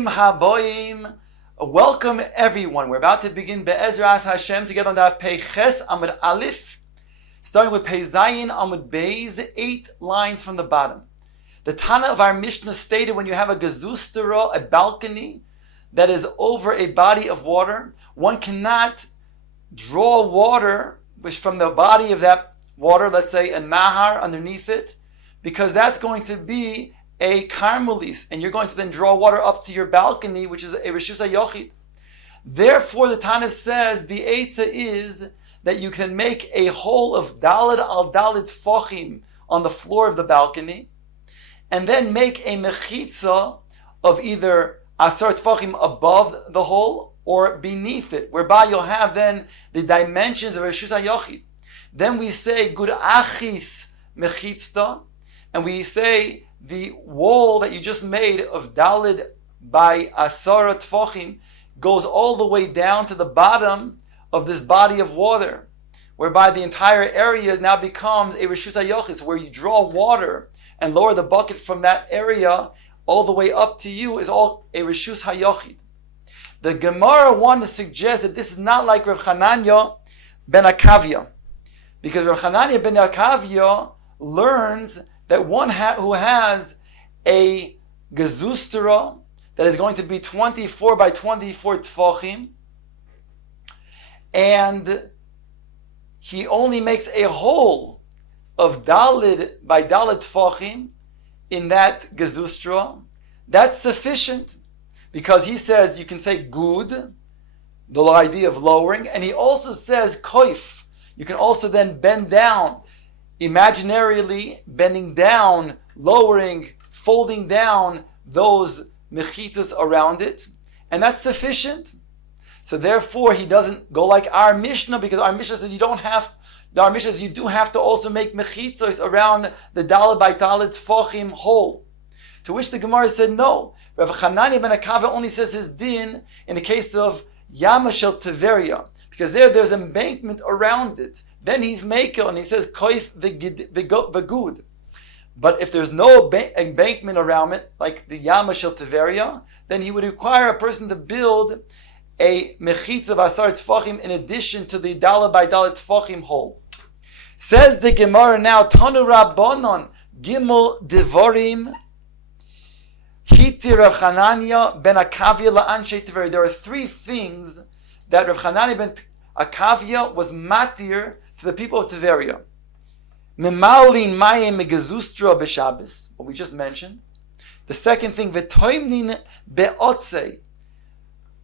Bruchim haboim. Welcome everyone. We're about to begin Be'ezras Hashem to get on Daf Pei Ches Amud Aleph, starting with Pei Zayin Amud Beis, 8 lines from the bottom. The Tana of our Mishnah stated when you have a gazustera, a balcony that is over a body of water, one cannot draw water from the body of that water, let's say a nahar underneath it, because that's going to be a karmelis, and you're going to then draw water up to your balcony, which is a reshus hayochid. Therefore, the Tana says the eitzah is that you can make a hole of daled al daled tfachim on the floor of the balcony, and then make a mechitza of either asar tfachim above the hole or beneath it, whereby you'll have then the dimensions of reshus hayochid. Then we say gud achis mechitzta, and we say the wall that you just made of dalid by asara tfachim goes all the way down to the bottom of this body of water, whereby the entire area now becomes a reshus hayochid, where you draw water and lower the bucket from that area all the way up to you is all a reshus hayochid. The Gemara wanted to suggest that this is not like Rav Chananya ben Akavya, because Rav Chananya ben Akavya learns that one who has a gazustera that is going to be 24 by 24 tfachim, and he only makes a hole of dalid by dalid tfachim in that gazustera, that's sufficient, because he says you can say good, the idea of lowering, and he also says koif, you can also then bend down, imaginarily bending down, lowering, folding down those mechitas around it, and that's sufficient. So therefore, he doesn't go like our Mishnah, because our Mishnah says you do have to also make mechitzos around the daled by daled tfachim hole. To which the Gemara said no. Rav Chananya ben Akavya only says his din in the case of Yama Shel Tiveria, because there's embankment around it. Then he's makel, and he says koif v'gud. But if there's no embankment around it, like the Yama Shel Tiveria, then he would require a person to build a mechitz of asar tfachim in addition to the daled by daled tfachim hole. Says the Gemara now, Tanu Rabbanon Gimel Devarim Hiti Rav Chananya ben Akavya la'anshe Tiveria. There are 3 things that Rav Chananya ben Akavya was matir to the people of Tiveria. Memalin mayim megazustra b'Shabbos, what we just mentioned. The second thing, v'toimnin be'otze,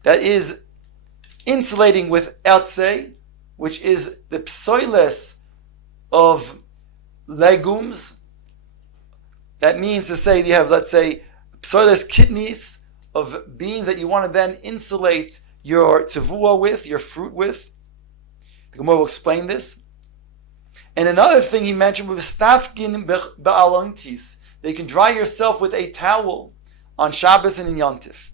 that is insulating with etze, which is the psoiles of legumes. That means to say you have, let's say, psoiles kidneys of beans that you want to then insulate your tevua with, your fruit with. The Gemara will explain this. And another thing he mentioned was stafkin ba'alontis, that you can dry yourself with a towel on Shabbos and in Yontif.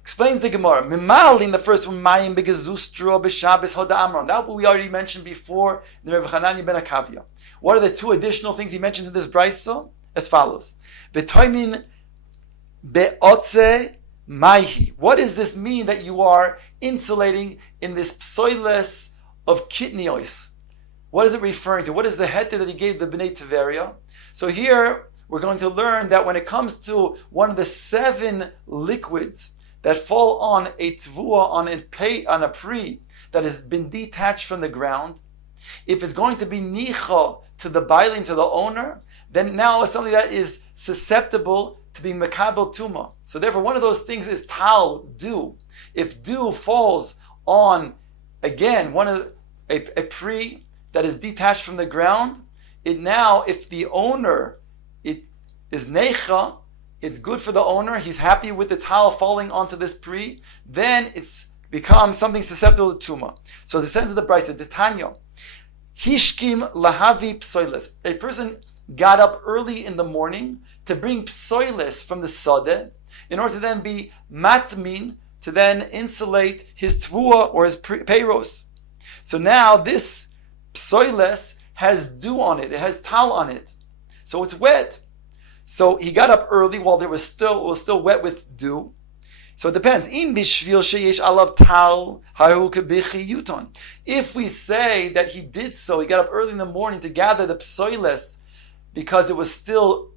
Explains the Gemara. Mimal in the first one, mayim begazustro b'Shabbos hoda amram. That what we already mentioned before, the Rav Chananya ben Akavya. What are the 2 additional things he mentions in this brayso? As follows: V'toimin be'otze maihi. What does this mean that you are insulating in this psoiles of kidneys? What is it referring to? What is the heter that he gave the Bnei Tiveria? So here we're going to learn that when it comes to one of the 7 liquids that fall on a tvua, on a pri that has been detached from the ground, if it's going to be nicha to the bailing, to the owner, then now it's something that is susceptible to be mekabel tuma. So therefore, one of those things is tal, dew. If dew falls on, again, a pri that is detached from the ground, it now, if the owner, it is necha, it's good for the owner, he's happy with the tal falling onto this pri, then it's becomes something susceptible to tuma. So the sense of the Brisa, the Tanya, hishkim lahavi psoiles. A person got up early in the morning to bring psoiles from the sadeh in order to then be matmin, to then insulate his tvua or his peiros. So now this psoiles has dew on it, it has tal on it, so it's wet. So he got up early while it was still wet with dew, So it depends. If we say that he did so, he got up early in the morning to gather the psoiles because it was still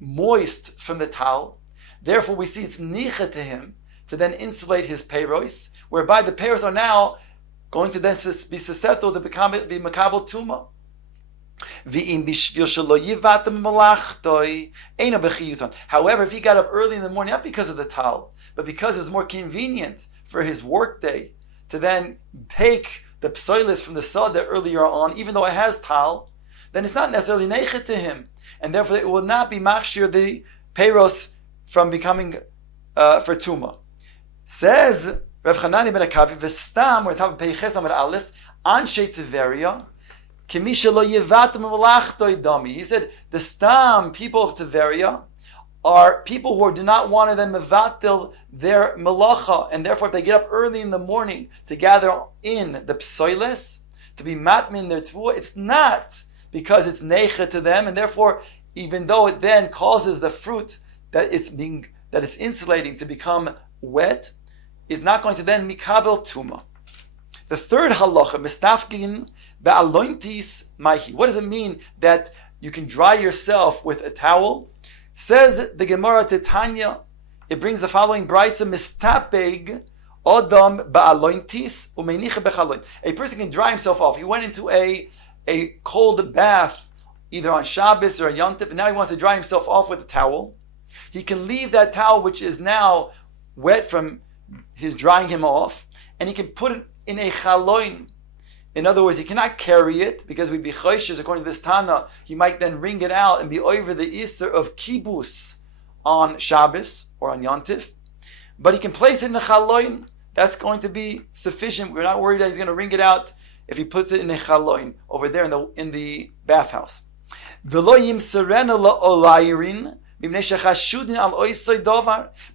moist from the tal. Therefore, we see it's nicha to him to then insulate his peiros, whereby the peiros are now going to then be susceptible to be makabel tuma. However, if he got up early in the morning, not because of the tal, but because it was more convenient for his workday to then take the psoilis from the sada earlier on, even though it has tal, then it's not necessarily nechet to him, and therefore it will not be machshir the peiros from becoming for tuma. Says Rav Chanani ben Akavi, v'stam, we're talking Peiches Amud Aleph, Anshe Tiveria, he said, the Stam, people of Tiveria, are people who do not want to then mevatel their melacha, and therefore if they get up early in the morning to gather in the psoiles, to be matmin their tvua, it's not because it's necha to them, and therefore, even though it then causes the fruit that it's insulating to become wet, is not going to then mikabel tuma. The third halacha, mistafkin be'alointis maihi. What does it mean that you can dry yourself with a towel? Says the Gemara Titania, it brings the following brisa, mistapeg odam be'alointis umeinicha bechaloin. A person can dry himself off. He went into a cold bath, either on Shabbos or on Yom Tov, and now he wants to dry himself off with a towel. He can leave that towel, which is now wet from his drying him off, and he can put it in a chaloin. In other words, he cannot carry it because we'd be choishes. According to this Tana, he might then wring it out and be over the Isser of kibus on Shabbos or on Yontif. But he can place it in a chaloin. That's going to be sufficient. We're not worried that he's going to wring it out if he puts it in a chaloin over there in the bathhouse. V'lo yimserena la'olayrin.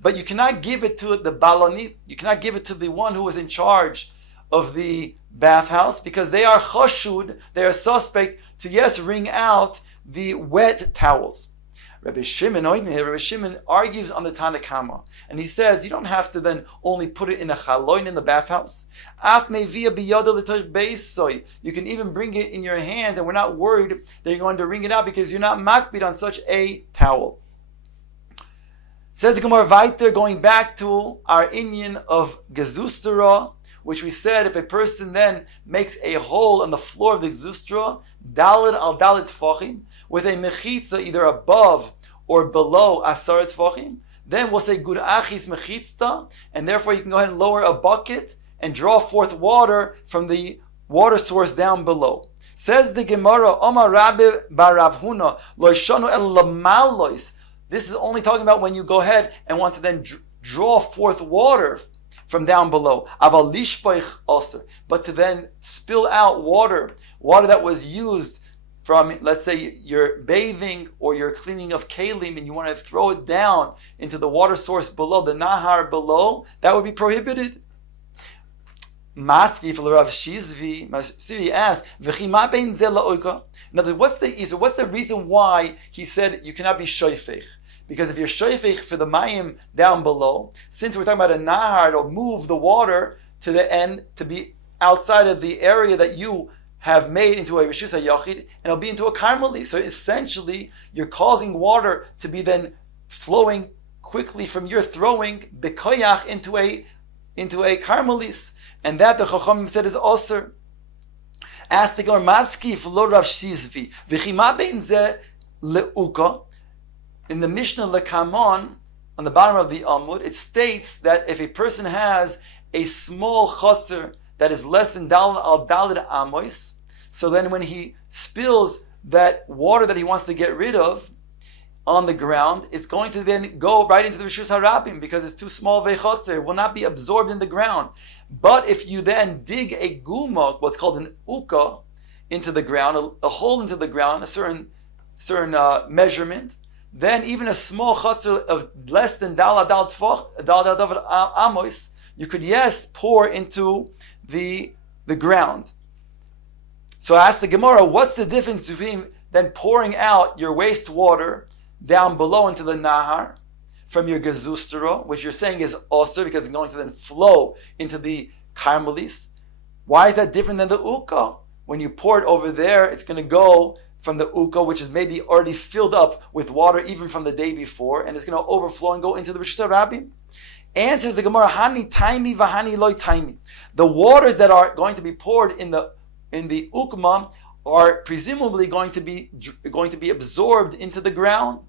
But you cannot give it to the balonit. You cannot give it to the one who was in charge of the bathhouse, because they are chashud, they are suspect to wring out the wet towels. Rabbi Shimon argues on the Tanakama, and he says you don't have to then only put it in a chaloin in the bathhouse. You can even bring it in your hands, and we're not worried that you're going to wring it out because you're not makbid on such a towel. Says the Gemara weiter, going back to our inyan of gezustera, which we said if a person then makes a hole on the floor of the gezustera, dalit al dalit tfachim, with a mechitza either above or below asar tfachim, then we'll say gud achis mechitza, and therefore you can go ahead and lower a bucket and draw forth water from the water source down below. Says the Gemara, Omar Rabbi bar Rav Huna, lo shanu el lamalois. This is only talking about when you go ahead and want to then draw forth water from down below. Aval lishpoich aser. But to then spill out water that was used from, let's say, you're bathing or you're cleaning of kalim and you want to throw it down into the water source below, the nahar below, that would be prohibited. Maski for Rav Shizvi asked, "V'chima bein ze la'oika." In other words, what's the reason why he said you cannot be shoifech? Because if you're shoifech for the mayim down below, since we're talking about a nahar, it'll move the water to the end to be outside of the area that you have made into a reshus hayachid, and it'll be into a karmeli. So essentially, you're causing water to be then flowing quickly from your throwing bekoyach into a karmelis, and that the Chachamim said is osir. Ask the Gemara, Maski v'lo Rav Shizvi v'chima bein ze leuka. In the Mishnah Lekamon, on the bottom of the Amud, it states that if a person has a small chotzer that is less than daled al daled amos, so then when he spills that water that he wants to get rid of on the ground, it's going to then go right into the Rishus Harabim because it's too small of a chotzer. It will not be absorbed in the ground. But if you then dig a guma, what's called an uka, into the ground, a hole into the ground, a certain measurement, then even a small chatzor of less than dal amos, you could pour into the ground. So I ask the Gemara, what's the difference between then pouring out your wastewater down below into the nahar from your gezustera, which you're saying is also because it's going to then flow into the karmelis. Why is that different than the uka? When you pour it over there, it's going to go from the uka, which is maybe already filled up with water even from the day before, and it's going to overflow and go into the Rishus HaRabim. Answers the Gemara, Hani taimi v'hani loy taimi. The waters that are going to be poured in the ukma are presumably going to be absorbed into the ground.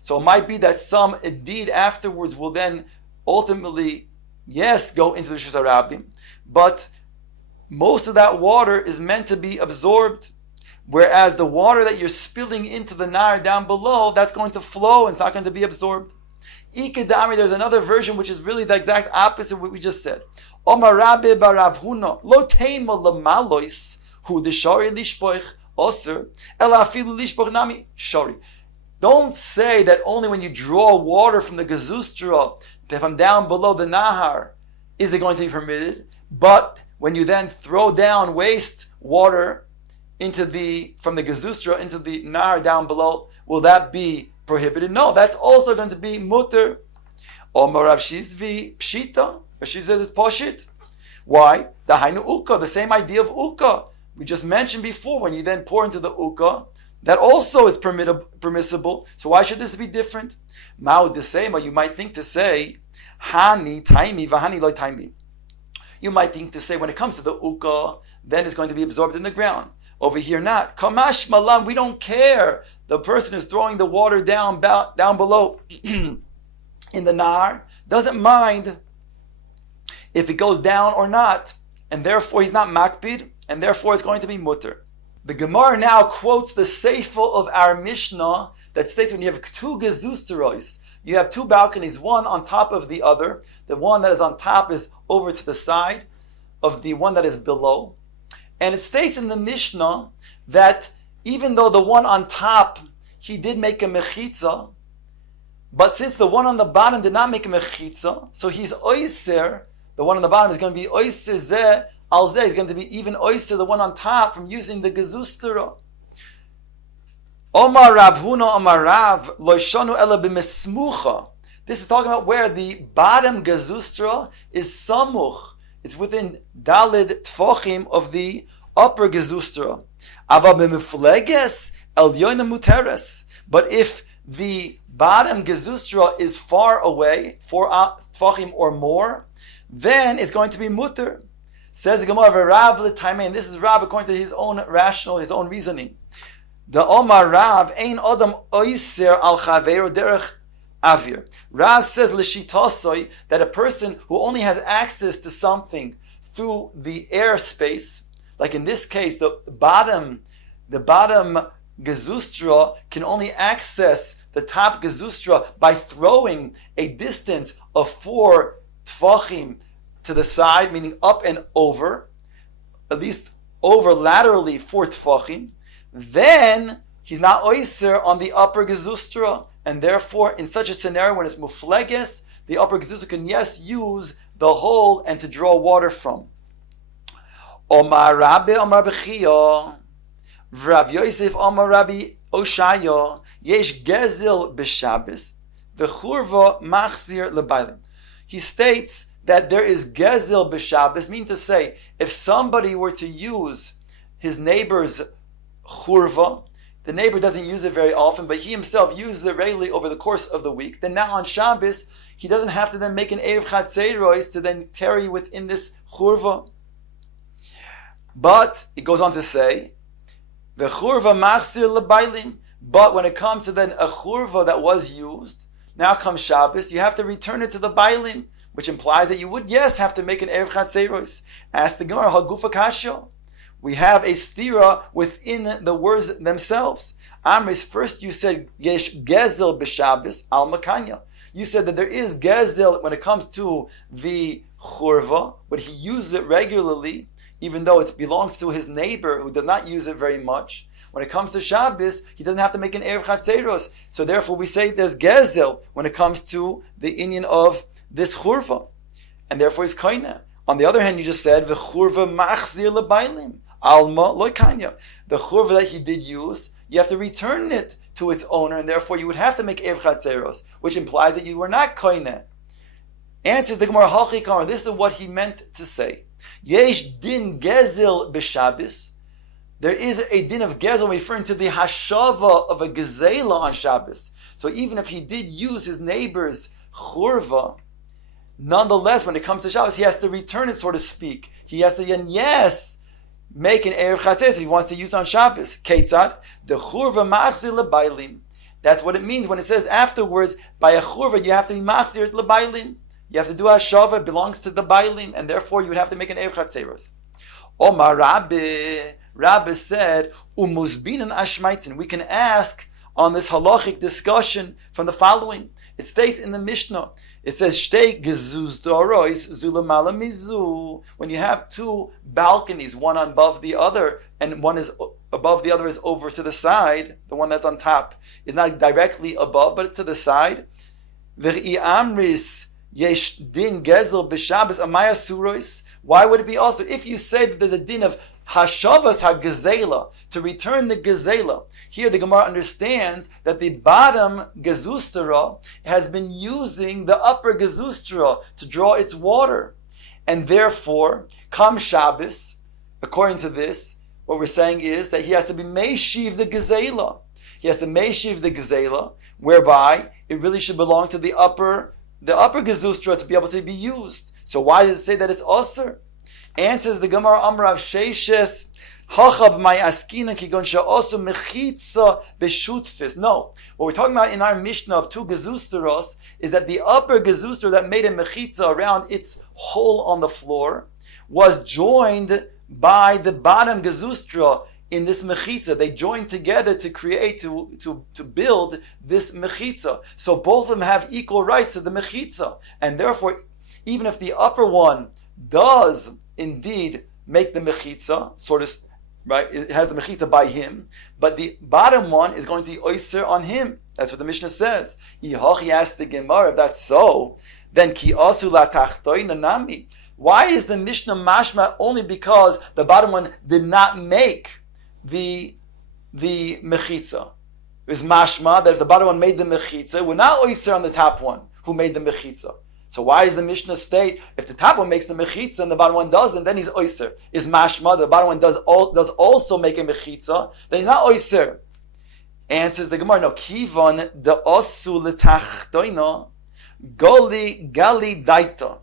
So it might be that some indeed afterwards will then ultimately, yes, go into the Rishus HaRabim, but most of that water is meant to be absorbed. Whereas the water that you're spilling into the Nar down below, that's going to flow and it's not going to be absorbed. Ikedami, there's another version which is really the exact opposite of what we just said. Omar Rabbi Barav Huna, lo teima lemalois, hu deshari lishpoich oser, ela afilu lishpoich nami shari. Don't say that only when you draw water from the gezustra, from down below the Nahar, is it going to be permitted. But when you then throw down waste water from the gezustra into the Nahar down below, will that be prohibited? No, that's also going to be mutter. Omar Rav Shizvi pshita. She says it's poshit. Why? The hainu uka, the same idea of uka. We just mentioned before, when you then pour into the uka, that also is permissible. So why should this be different? Ma'u desema, you might think to say, hani taimi v'hani loy taimi. You might think to say, when it comes to the uka, then it's going to be absorbed in the ground. Over here, not. Kamash malam, we don't care. The person who's throwing the water down below in the nar doesn't mind if it goes down or not, and therefore he's not makbid, and therefore it's going to be mutter. The Gemara now quotes the seifel of our Mishnah that states when you have two gezusterois, you have two balconies, one on top of the other. The one that is on top is over to the side of the one that is below. And it states in the Mishnah that even though the one on top, he did make a mechitza, but since the one on the bottom did not make a mechitza, so he's oiser, the one on the bottom is going to be oiser zeh al zeh, he's going to be even oiser, the one on top, from using the gezustera. Omar Rav Huna, Omar Rav, lo shanu ela b'mesmucha. This is talking about where the bottom gezustra is samuch. It's within dalid tfochim of the upper gezustra. Ava b'mifleges el yoina muteres. But if the bottom gezustra is far away, 4 tfochim or more, then it's going to be muter. Says the Gemara, Rav l'taimei, and this is Rav according to his own rational, his own reasoning. The Omar Rav ein adam oiser al chaveiro derech avir. Rav says l'shitasoi that a person who only has access to something through the air space, like in this case, the bottom gezustra can only access the top gezustra by throwing a distance of 4 tfachim to the side, meaning up and over, at least over laterally 4 tfachim. Then he's not oiser on the upper gezustra, and therefore in such a scenario when it's mufleges, the upper gezustra can use the hole and to draw water from. Omar Rabbi Omar Bechia, Rav Yosef Omar Rabbi Oshaya, Yesh Gezel b'Shabbos, v'churva machzir lebaylim. He states that there is Gezel b'Shabbos, meaning to say, if somebody were to use his neighbor's churva, the neighbor doesn't use it very often, but he himself uses it regularly over the course of the week, then now on Shabbos, he doesn't have to then make an Erev Chatzeiros to then carry within this churva. But it goes on to say, the churva machzir lebaylim. But when it comes to then a churva that was used, now comes Shabbos, you have to return it to the bailim, which implies that you would, yes, have to make an Erev Chatzeiros. Ask the Gemara, Hagufa Kasha. We have a stira within the words themselves. Amris, first you said yesh gezel b'Shabbos al makanya. You said that there is gezel when it comes to the churva, but he uses it regularly, even though it belongs to his neighbor who does not use it very much. When it comes to Shabbos, he doesn't have to make an Erev Chatzeiros. So therefore we say there's gezel when it comes to the inyan of this churva. And therefore he's kaina. On the other hand, you just said, v'churva machzir lebaylim. Alma loikanya. The churva that he did use, you have to return it to its owner, and therefore you would have to make Erev Chatzeros, which implies that you were not koine. Answers the Gemara, Halchi Kamar, this is what he meant to say. Yesh din gezel b'Shabbos. There is a din of gezel referring to the hashava of a gezela on Shabbos. So even if he did use his neighbor's churva, nonetheless, when it comes to Shabbos, he has to return it, so to speak. He has to, yes, make an Erev Chatzeros if he wants to use it on Shabbos. Ketzad, the churva machzir lebailim. That's what it means when it says afterwards, by a churva, you have to be machzir lebailim. You have to do hashava, it belongs to the bailim, and therefore you would have to make an Erev Chatzeros. Omar Rabbi said, umuzbinan ashmaitzin. We can ask on this halachic discussion from the following. It states in the Mishnah, it says, Shtei gezuz dorois zulamala mizu. When you have two balconies, one above the other, and one is above the other is over to the side, the one that's on top is not directly above, but it's to the side. V'chi amris yesh din gezel b'Shabbos amaya surois. Why would it be also? If you say that there's a din of hashavas ha-gezela, to return the gezela, here the Gemara understands that the bottom gezustera has been using the upper gezustera to draw its water. And therefore, come Shabbos, according to this, what we're saying is that he has to be meishiv the gezela. He has to meishiv the gezela, whereby it really should belong to the upper gezustra to be able to be used. So why does it say that it's osir? Answers the Gemara Amrav Sheishes Hachab my askina kigon sha'osu mechitza b'shutfis. No, what we're talking about in our Mishnah of two gezusteros is that the upper gezuster that made a mechitza around its hole on the floor was joined by the bottom gezustra in this mechitza. They joined together to create, to build this mechitza. So both of them have equal rights to the mechitza. And therefore, even if the upper one does indeed make the mechitza, sort of, right, it has the mechitza by him, but the bottom one is going to be oyser on him. That's what the Mishnah says. Ihochi asked the Gemara, if that's so, then ki asu la tachtoina nami. Why is the Mishnah mashma only because the bottom one did not make the mechitza? It was mashma that if the bottom one made the mechitza, we're not oyser on the top one who made the mechitza. So why does the Mishnah state if the top one makes the mechitza and the bottom one doesn't, then he's oyser? Is mashma the bottom one does also make a mechitza, then he's not oyser? Answers the Gemara, no. Kivon the osu l'tachtoina goli gali daita.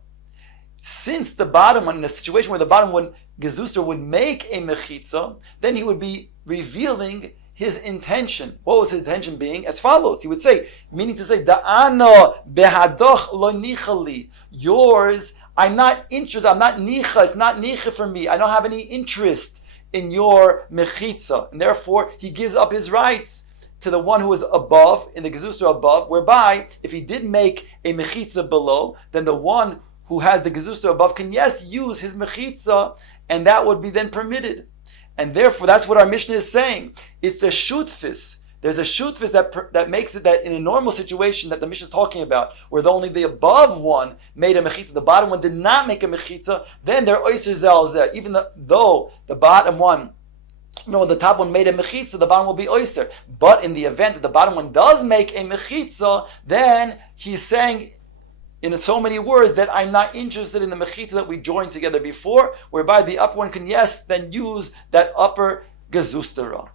Since the bottom one, in a situation where the bottom one gezuster would make a mechitza, then he would be revealing his intention. What was his intention being? As follows. He would say, meaning to say, Da'ano behadoch lo nichali. Yours, I'm not interested, I'm not nicha, it's not nicha for me. I don't have any interest in your mechitza. And therefore, he gives up his rights to the one who is above, in the gezuster above, whereby, if he did make a mechitza below, then the one who has the gezuster above can, yes, use his mechitza, and that would be then permitted. And therefore, that's what our Mishnah is saying. It's the shutfis. There's a shutfis that makes it that in a normal situation that the Mishnah is talking about, where only the above one made a mechitza, the bottom one did not make a mechitza, then they're oyser zel zeh. Even though the bottom one, the top one made a mechitza, the bottom will be oyser. But in the event that the bottom one does make a mechitza, then he's saying, in so many words, that I'm not interested in the mechitza that we joined together before, whereby the upper one can, yes, then use that upper gezustera.